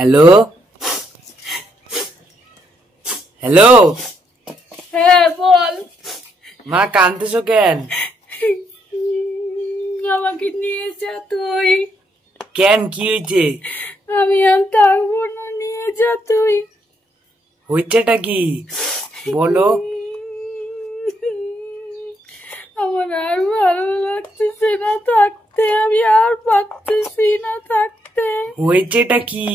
Hello hello. হ্যাঁ বল। মা কাঁদতেছো কেন? আমাকে নিয়ে যা তুই। কেন, কি হয়েছে? আমি আর থাকবো না, নিয়ে যা তুই। হয়েছেটা কি বলো? আমার আর ভালো লাগতেছে না থাকতে, আমি আর পারতেছি না থাকতে। হয়েছেটা কি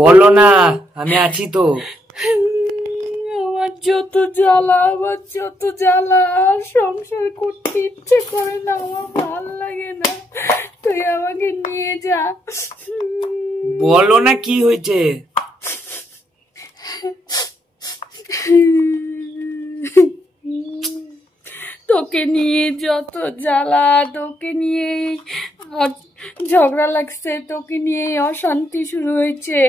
বলো না, আমি আছি তো। আমার যত জ্বালা, আমার যত জ্বালা, আর সংসার করতে ইচ্ছে করে না, আমার ভাল লাগে না। তুই আমাকে নিয়ে যা। বলো না কি হয়েছে। তোকে নিয়ে যত জ্বালা, তোকে নিয়ে ঝগড়া লাগছে, তোকে নিয়ে অশান্তি শুরু হয়েছে।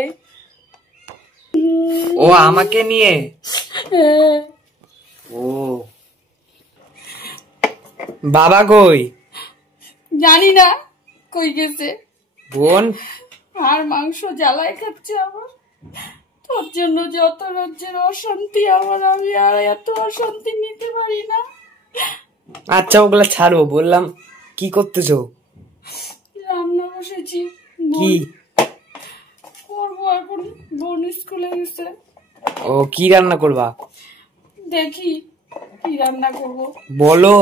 ও আমাকে নিয়ে? ও বাবা কই? জানি না কই গেছে। বোন? আর মাংস জ্বালায় খাচ্ছে আমার। তোর জন্য যত রাজ্যের অশান্তি আমার, আমি আর এত অশান্তি নিতে পারি না। আচ্ছা ওগুলা ছাড়ো, বললাম কি করতেছো? রান্না বসেছি। কি করবো এখন, বোন স্কুলে গেছে। ও কি রান্না করবা? দেখি কি রান্না করব, বলো।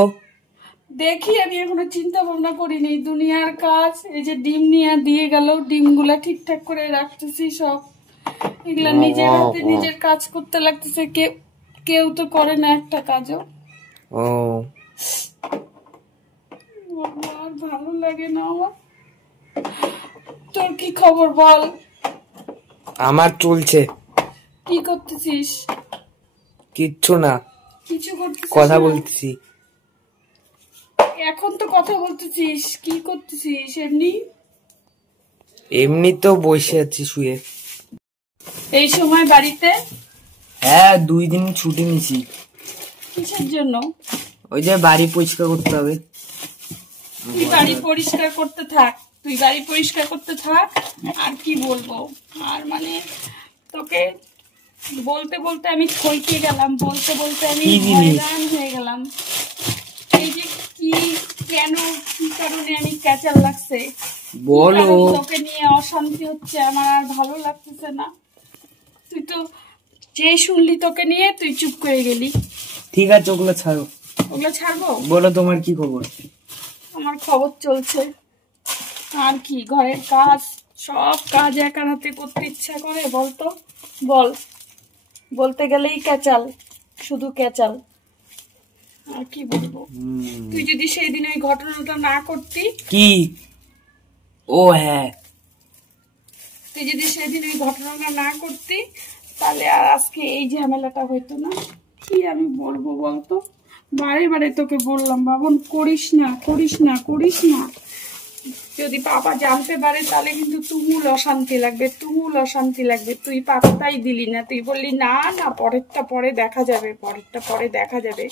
দেখি, আমি এখনো চিন্তা ভাবনা করিনি। দুনিয়ার কাজ, এই যে ডিম নিয়ে দিয়ে গেল, ডিমগুলা ঠিকঠাক করে রাখতেছি সব। এগুলা নিজের হাতে নিজের কাজ করতে লাগতেছে, কেউ তো করে না একটা কাজও। ও আর ভালো লাগে না আমার। তোর কি খবর বল? আমার চলছে। কি করতেছিস? কিচ্ছু না, কিছু করতেছিস? কথা বলতেছি। এখন তো কথা বলতেছিস, কি করতেছিস? এমনি এমনি তো বসে আছি শুয়ে। এই সময় বাড়িতে? হ্যাঁ 2 দিন ছুটি নিছি। কিসের জন্য? ওই যে বাড়ি পরিষ্কার করতে হবে। তুই বাড়ি পরিষ্কার করতে থাক, তুই বাড়ি পরিষ্কার করতে থাক। আর কি বলবো, আর মানে তোকে বলতে বলতে আমি থইকে গেলাম, বলতে বলতে আমি হয়রান হয়ে গেলাম। এই যে কি, কেন, কি কারণে আমি ক্যাচাল লাগছে বলো। তোকে নিয়ে অশান্তি হচ্ছে, আমার আর ভালো লাগতেছে না। তুই তো যে শুনলি তোকে নিয়ে তুই চুপ করে গেলি। ঠিক আছে ওগুলো ছাড়ো। ওগুলো ছাড়বো? বলো তোমার কি খবর? আমার খবর চলছে, আর কি, ঘরের কাজ, সব কাজ একার হাতে করতে ইচ্ছা করে বলতো? বল, বলতে গেলেই ক্যাচাল, শুধু ক্যাচাল। আর কি বলবো। তুই যদি সেই দিন ওই ঘটনাটা না করতি। কি? ও হ্যাঁ, তুই যদি সেদিন ওই ঘটনাটা না করতি, তাহলে আর আজকে এই ঝামেলাটা হইতো না। কি আমি বলবো বলতো, বারে বারে তোকে বললাম বাবন করিস না, করিস না, করিস না। যদি বাবা জানতে পারে তাহলে কিন্তু তুমুল অশান্তি লাগবে, তুমুল অশান্তি লাগবে। তুই পাত্তাই দিলি না, তুই বললি না না পরেরটা পরে দেখা যাবে, পরেরটা পরে দেখা যাবে।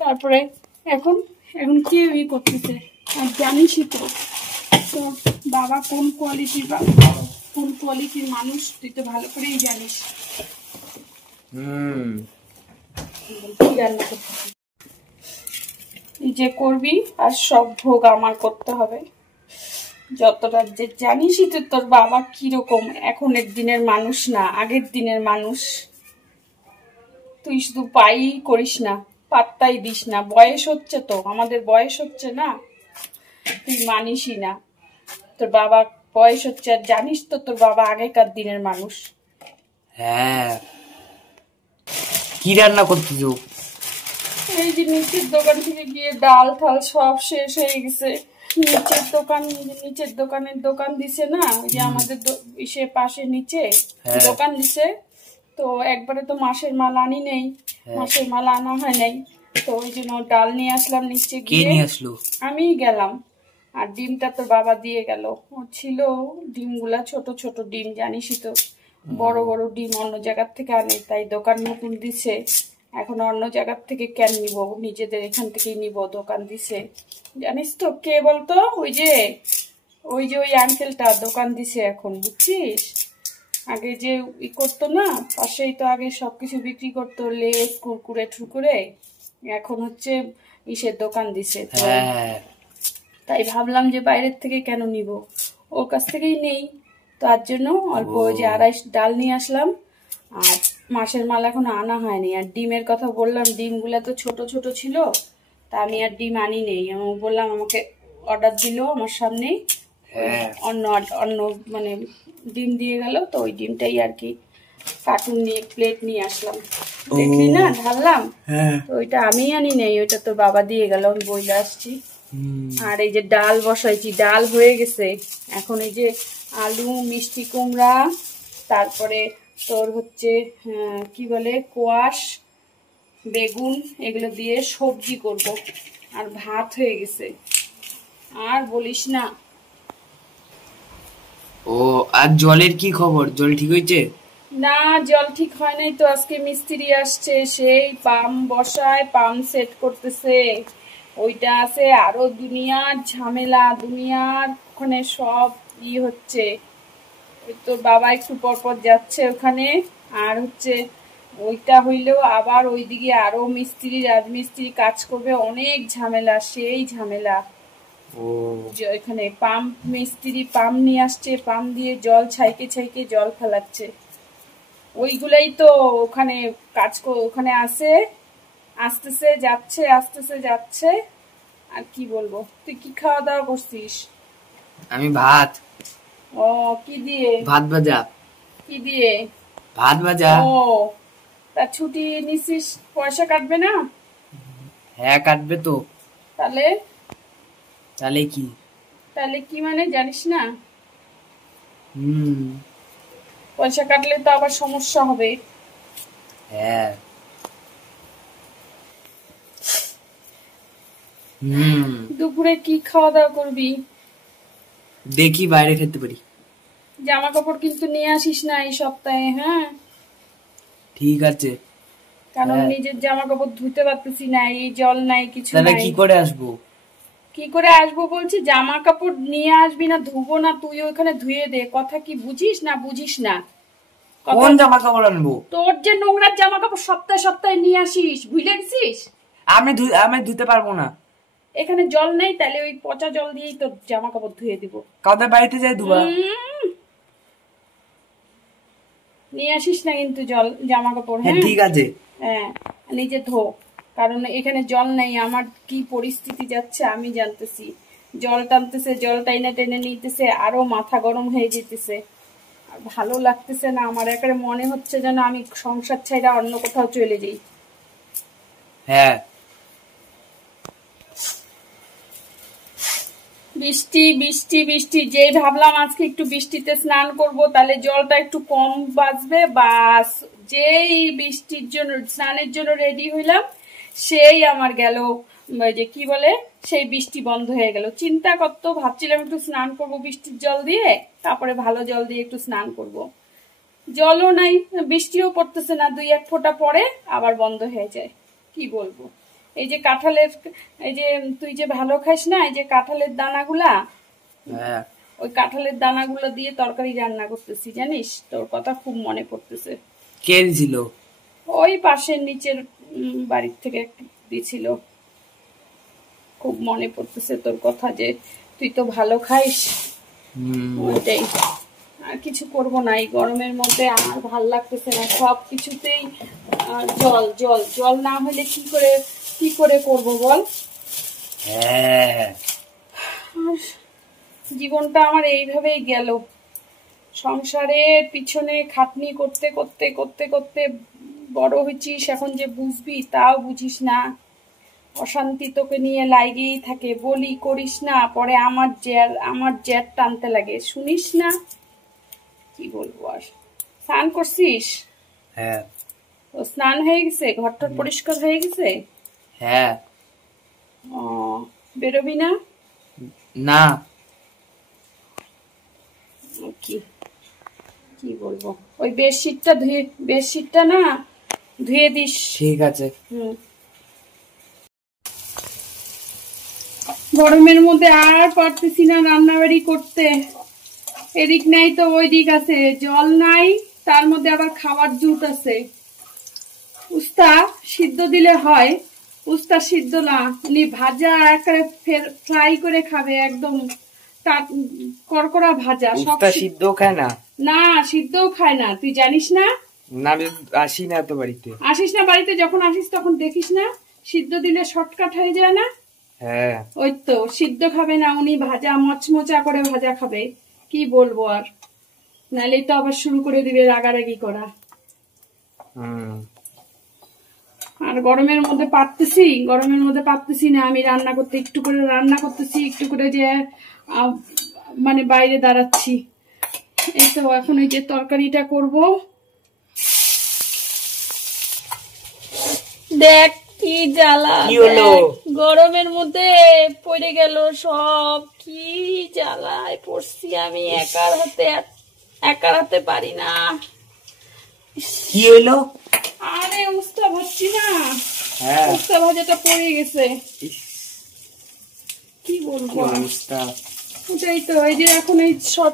তারপরে এখন এখন কেউই করতেছে। আর জানিসই তো তোর বাবা কোন কোয়ালিটির, কোন কোয়ালিটির মানুষ, তুই তো ভালো করেই জানিস। কি রান্না করতে নিজে করবি, আর সব ভোগ আমার করতে হবে। যতটা যে জানিসই তো তোর বাবা কিরকম, এখনের দিনের মানুষ না, আগের দিনের মানুষ। তুই শুধু পাই করিস না, পাত্তাই দিস না। বয়স হচ্ছে তো, আমাদের বয়স হচ্ছে না, তুই মানিসই না। তোর বাবা বয়স হচ্ছে, আর জানিস তো তোর বাবা আগেকার দিনের মানুষ। হ্যাঁ কি রান্না করতেছো? এই যে নিচের দোকান থেকে গিয়ে ডাল ঠাল সব শেষ হয়ে গেছে। নিচের দোকানের দোকান দিছে না, ওই যে আমাদের সে পাশে নিচে দোকান দিছে। তো একবারে তো মাসের মাল আনি নেই, মাসের মাল আনা হয় নাই। তো ওই জন্য ডাল নিয়ে আসলাম নিচে গিয়ে। নিয়ে আসলো? আমি গেলাম। আর ডিমটা তো বাবা দিয়ে গেল। ও ছিল ডিমগুলা ছোট ছোট ডিম, জানিসই তো, বড় বড় ডিম অন্য জায়গার থেকে আনে, তাই দোকান নতুন দিছে। এখন অন্য জায়গার থেকে কেন নিব, নিজেদের এখান থেকেই নিব, দোকান দিছে। জানিস তো কে বলতো? ওই যে ওই যে ওই আঙ্কেলটা দোকান দিছে এখন, বুঝছিস? আগে যে ই করতো না, পাশেই তো আগে সবকিছু বিক্রি করতো, লেস কুরকুরে ঠুকুরে, এখন হচ্ছে ইসের দোকান দিছে। তো তাই ভাবলাম যে বাইরের থেকে কেন নিব, ওর কাছ থেকেই নেই। তার জন্য অল্প ওই যে 2.5 ডাল নিয়ে আসলাম। আর মাছের মাল এখনো আনা হয়নি। আর ডিমের কথা বললাম, ডিমগুলা তো ছোট ছোট ছিল, তা আমি আর ডিম আনি নেই। আমি বললাম, আমাকে অর্ডার দিল আমার সামনেই, অন্য অন্য মানে ডিম দিয়ে গেল, তো ওই ডিমটাই আর কি কার্টুন নিয়ে প্লেট নিয়ে আসলাম। দেখলি না ঢাললাম, তো ওইটা আমি আনি নেই, ওইটা তোর বাবা দিয়ে গেল, আমি বইলে আসছি। আর এই যে ডাল বসাইছি, ডাল হয়ে গেছে। এখন এই যে আলু, মিষ্টি কুমড়া, তারপরে তোর হচ্ছে কি বলে কোয়াশ, বেগুন, এগুলো দিয়ে সবজি করব। আর ভাত হয়ে গেছে, আর বলিস না। ও, আর জলের কি খবর? জল ঠিক হয়েছে? না, জল ঠিক হয় নাই তো। আজকে মিস্ত্রি আসছে, সেই পাম্প বসায়, পাম্প সেট করতেছে, ওইটা আছে। আরো দুনিয়ার ঝামেলা, দুনিয়ার ওখানে সব হচ্ছে। তোর বাবা একটু পর পর যাচ্ছে ওখানে। আর হচ্ছে ওইটা হইলেও আবার ওইদিকে আরো মিস্ত্রি, রাজমিস্ত্রি কাজ করবে, অনেক ঝামেলা, সেই ঝামেলা। এখানে পাম্প মিস্ত্রি পাম্প নিয়ে আসছে, পাম্প দিয়ে জল ছাইকে ছাইকে জল ফেলাচ্ছে। ওইগুলাই তো ওখানে কাজ ওখানে আসে, আসতেছে যাচ্ছে, আসতেছে যাচ্ছে। আর কি বলবো, তুই কি খাওয়া দাওয়া করছিস? আমি ভাত। ও, কি দিয়ে? ভাত ভাজা। কি দিয়ে? ভাত ভাজা। ও, তা ছুটি নিছিস, পয়সা কাটবে না? হ্যাঁ, কাটবে তো। তাহলে তাহলে কি? তাহলে কি মানে জানিস না? হুম। পয়সা কাটলে তো আবার সমস্যা হবে। হ্যাঁ। হুম। দুপুরে কি খাওয়া দাওয়া করবি? দেখি বাইরে খেতে পারি। জামা কাপড় কিন্তু নিয়ে আসিস না এই সপ্তাহে, হ্যাঁ? ঠিক আছে। কারণ নিজের জামা কাপড় ধুতে পারতেছি না, এই জল নাই, কিছু তাহলে নাই। কি করে আসবো? কি করে আসবো বলছি? জামা কাপড় নিয়ে আসবি না, ধুবো না, তুই ওখানে ধুয়ে দে। কথা কি বুঝিস না? বুঝিস না? কোন জামা কাপড় আনবো? তোর যে নোংরা জামা কাপড় সপ্তাহে সপ্তাহে নিয়ে আসিস, ভুলে গেছিস? আমি ধুতে পারবো না। এখানে জল নেই, তাহলে ওই পচা জল দিয়েই তোর জামা কাপড় ধুয়ে দিব। কাদের বাড়িতে যাই ধুবা? নিয়ে আসিস না কিন্তু জল, জামা কাপড়। হ্যাঁ, ঠিক আছে। হ্যাঁ, নিজে ধো। কারণ এখানে জল নেই, আমার কি পরিস্থিতি যাচ্ছে আমি জানতেছি। জল টানতেছে, জল টাইনা টেনে নিতেছে, আরো মাথা গরম হয়ে যেতেছে। আর ভালো লাগতেছে না আমার, একেবারে মনে হচ্ছে যেন আমি সংসার ছাইরা অন্য কোথাও চলে যাই। হ্যাঁ। বৃষ্টি বৃষ্টি বৃষ্টি, যেই ভাবলাম আজকে একটু বৃষ্টিতে স্নান করব, তাহলে জলটা একটু কম বাঁচবে, বাস যেই বৃষ্টির জন্য স্নানের জন্য রেডি হইলাম, সেই আমার গেল যে কি বলে, সেই বৃষ্টি বন্ধ হয়ে গেল। চিন্তা করতো, ভাবছিলাম একটু স্নান করব বৃষ্টির জল দিয়ে, তারপরে ভালো জল দিয়ে একটু স্নান করব। জলও নাই, বৃষ্টিও পড়তেছে না, 2-1 ফোঁটা পরে আবার বন্ধ হয়ে যায়। কি বলবো, এই যে কাঁঠালের, এই যে তুই যে ভালো খাস না, এই যে কাঁঠালের দানাগুলা, ওই কাঁঠালের দানাগুলো দিয়ে তরকারি রান্না করতেছি, জানিস? তোর কথা খুব মনে পড়তেছে। কে দিছিল? ওই পাশের নিচের বাড়ির থেকে দিছিল। খুব মনে পড়তেছে তোর কথা, যে তুই তো ভালো খাইস। ওইটাই। আর কিছু করব না, এই গরমের মধ্যে আমার ভাল লাগতেছে না, সব কিছুতেই জল জল জল না হলে কি করে করব বল? আর জীবনটা আমার এইভাবেই গেল। সংসারের পিছনে খাটনি করতে করতে করতে করতে বড় হয়েছিস, এখন যে বুঝবি তাও বুঝিস না। অশান্তি তোকে নিয়ে লাগেই থাকে, বলি করিস না, পরে আমার জ্যাট টানতে লাগে, শুনিস না। কি বলবো আর। স্নান করছিস? হ্যাঁ। ও, স্নান হয়ে গেছে, ঘরটা পরিষ্কার হয়ে গেছে? হ্যাঁ। ও, বেরোবি না? না। কি বলবো, ওই বেডশিটটা না ধুয়ে দিস। ঠিক আছে। গরমের মধ্যে আর পারতেছি না রান্নাবাড়ি করতে। এদিক নাই তো ওই দিক আছে, জল নাই, তার মধ্যে আবার খাবার জুত আছে। উস্তা সিদ্ধ দিলে হয়, উস্তা সিদ্ধ না, উনি ভাজা একেবারে ফ্রাই করে খাবে, একদম করকরা ভাজা। উস্তা সিদ্ধ খায় না? না, সিদ্ধও খায় না, তুই জানিস না? না, আমি আসি না তো বাড়িতে। আসিস না বাড়িতে? যখন আসিস তখন দেখিস না সিদ্ধ দিলে শর্টকাট হয়ে যায় না? হ্যাঁ, ওই তো সিদ্ধ খাবে না উনি, ভাজা মচমচা করে ভাজা খাবে। কি বলবো আর, নাহলে তো আবার শুরু করে দিবে রাগারাগি করা। আর গরমের মধ্যে পারতেছি না আমি রান্না করতে। একটু করে রান্না করতেছি, একটু করে যে মানে বাইরে দাঁড়াচ্ছি। এই তো এখন ওই যে তরকারিটা করব। দেখ কি জ্বালা, গরমের মধ্যে পড়ে গেল সব। কি জ্বালায় পড়ছি আমি, একার হাতে পারি না। কি হলো? আরে উস্তা ভাজছি না, উস্তা ভাজাটা পড়ে গেছে। কি বলবো, ওটাই তো। এই যে এখন এই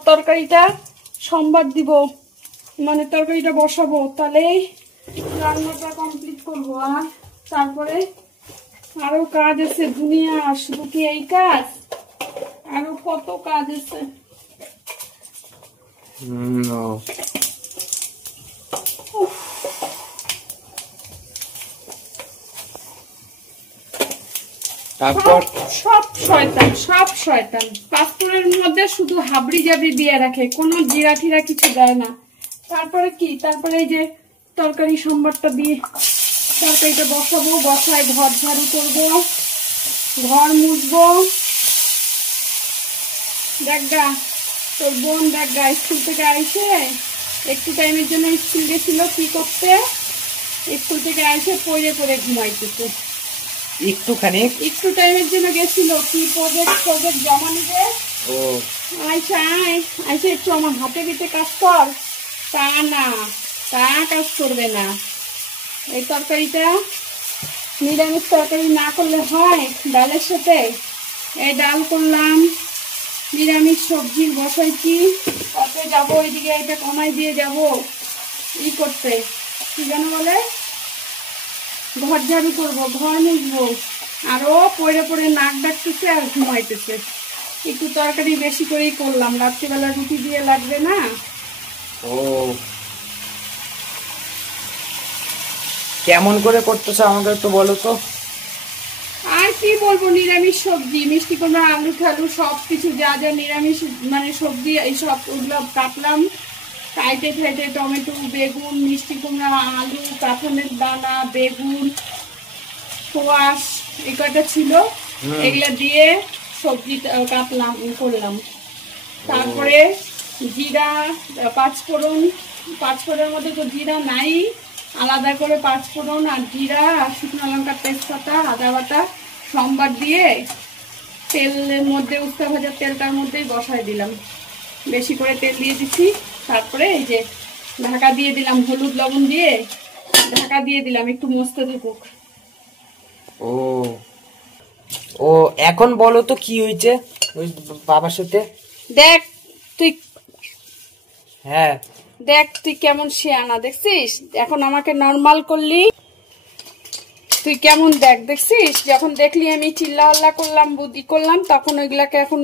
তরকারিটা সোমবার দিব, মানে তরকারিটা বসাবো, তাহলে রান্নাটা কমপ্লিট করবো। আর তারপরে আরো কাজ আছে দুনিয়া, শুধু কি এই কাজ, আরো কত কাজ আছে। তারপর সব শয়তান পাঁচপুরের মধ্যে শুধু হাবড়ি জাবড়ি দিয়ে রাখে, কোনো জিরা ঠিরা কিছু দেয় না। তারপরে কি, তারপরে এই যে তরকারি সম্বারটা দিয়ে তরকারিটা বসাবো, বসায় ঘর ঝাড়ু করবো, ঘর মুছবো। দেখা তোর বোন দেখা স্কুল থেকে আইসে একটু টাইমের জন্য স্কুল গেছিল, কি করতে, স্কুল থেকে আইসে পড়ে পড়ে ঘুমাইতেছে। একটু টাইমের জন্য গেছিল, কি প্রজেক্ট জমা নিবে। আইসা একটু আমার হাতে পিঠে কাজ কর, তা না, তা কাজ করবে না। এই তরকারিটা নিরামিষ তরকারি না করলে হয় ডালের সাথে। এই ডাল করলাম, নিরামিষ সবজি বসাইছি, তাতে যাবো ওইদিকে, এটা কমাই দিয়ে যাব ই করতে, কি যেন বলে, ঘর ঝাড়ু করবো, ঘর মুছবো। আরো পড়ে পড়ে নাক ডাকতেছে আর ঘুমাইতেছে। একটু তরকারি বেশি করেই করলাম, রাত্রিবেলা রুটি দিয়ে লাগবে না। কেমন করে করতেছ আমাকে একটু বলো তো। আর কি বলবো, নিরামিষ সবজি, মিষ্টি কুমড়া, আলু ঠালু সবকিছু যা যা নিরামিষ মানে সবজি, এই সব ওগুলো কাটলাম, কাইটে ঠাইটে টমেটো, বেগুন, মিষ্টি কুমড়া, আলু, কাঁঠালের দানা, বেগুন, কোয়াশ, এই কয়টা ছিল, এগুলা দিয়ে সবজি কাটলাম করলাম। তারপরে জিরা, পাঁচফোড়নের মধ্যে তো জিরা নাই, আলাদা করে পাঁচফোড়ন আর জিরা আর শুকনো লঙ্কা, তেজপাতা, আদা বাটা সম্বার দিয়ে তেলের মধ্যে, উস্তা ভাজার তেলটার মধ্যেই বসায় দিলাম, বেশি করে তেল দিয়ে দিচ্ছি। তারপরে এই যে ঢাকা দিয়ে দিলাম, হলুদ লবণ দিয়ে ঢাকা দিয়ে দিলাম, একটু মস্তে থাকুক। ও এখন বলো তো কি হয়েছে ওই বাবার সাথে। দেখ তুই, হ্যাঁ দেখ তুই কেমন শিয়ানা, দেখছিস? এখন আমাকে নরমাল করলি, তুই কেমন দেখছিস? যখন দেখলি আমি চিল্লা হল্লা করলাম, বুদ্ধি করলাম, তখন ওইগুলাকে এখন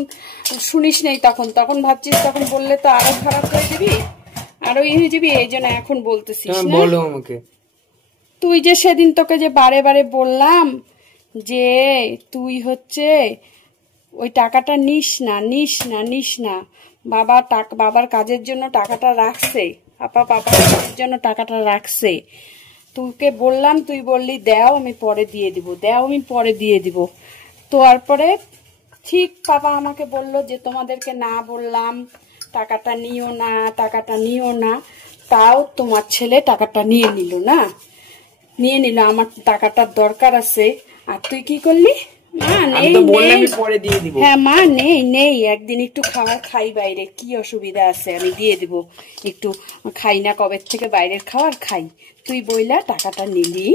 শুনিস নেই, তখন ভাবছিস, তখন বললে তো আরো খারাপ হয়ে যাবি, আরো হয়ে যাবি, এই জন্য এখন বলতেছিস না। বলো আমাকে। তুই যে সেদিন তোকে যে বারে বারে বললাম যে তুই হচ্ছে ওই টাকাটা নিস না, বাবার কাজের জন্য টাকাটা রাখছে, বাবার কাজের জন্য টাকাটা রাখছে, তোকে বললাম, তুই বললি দাও আমি পরে দিয়ে দিব, তো তারপরে ঠিক পাপা আমাকে বলল যে তোমাদেরকে না বললাম টাকাটা নিও না, তাও তোমার ছেলে টাকাটা নিয়ে নিল, আমার টাকাটার দরকার আছে। আর তুই কি করলি? হ্যাঁ মা নেই, একদিন একটু খাবার খাই বাইরে, কি অসুবিধা আছে, আমি দিয়ে দিব, একটু খাই না কবে থেকে বাইরের খাবার খাই, তুই বইলা টাকাটা নিলি।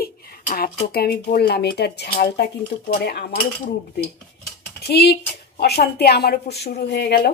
আর তোকে আমি বললাম এটার ঝালটা কিন্তু পরে আমার উপর উঠবে, ঠিক অশান্তি আমার উপর শুরু হয়ে গেল।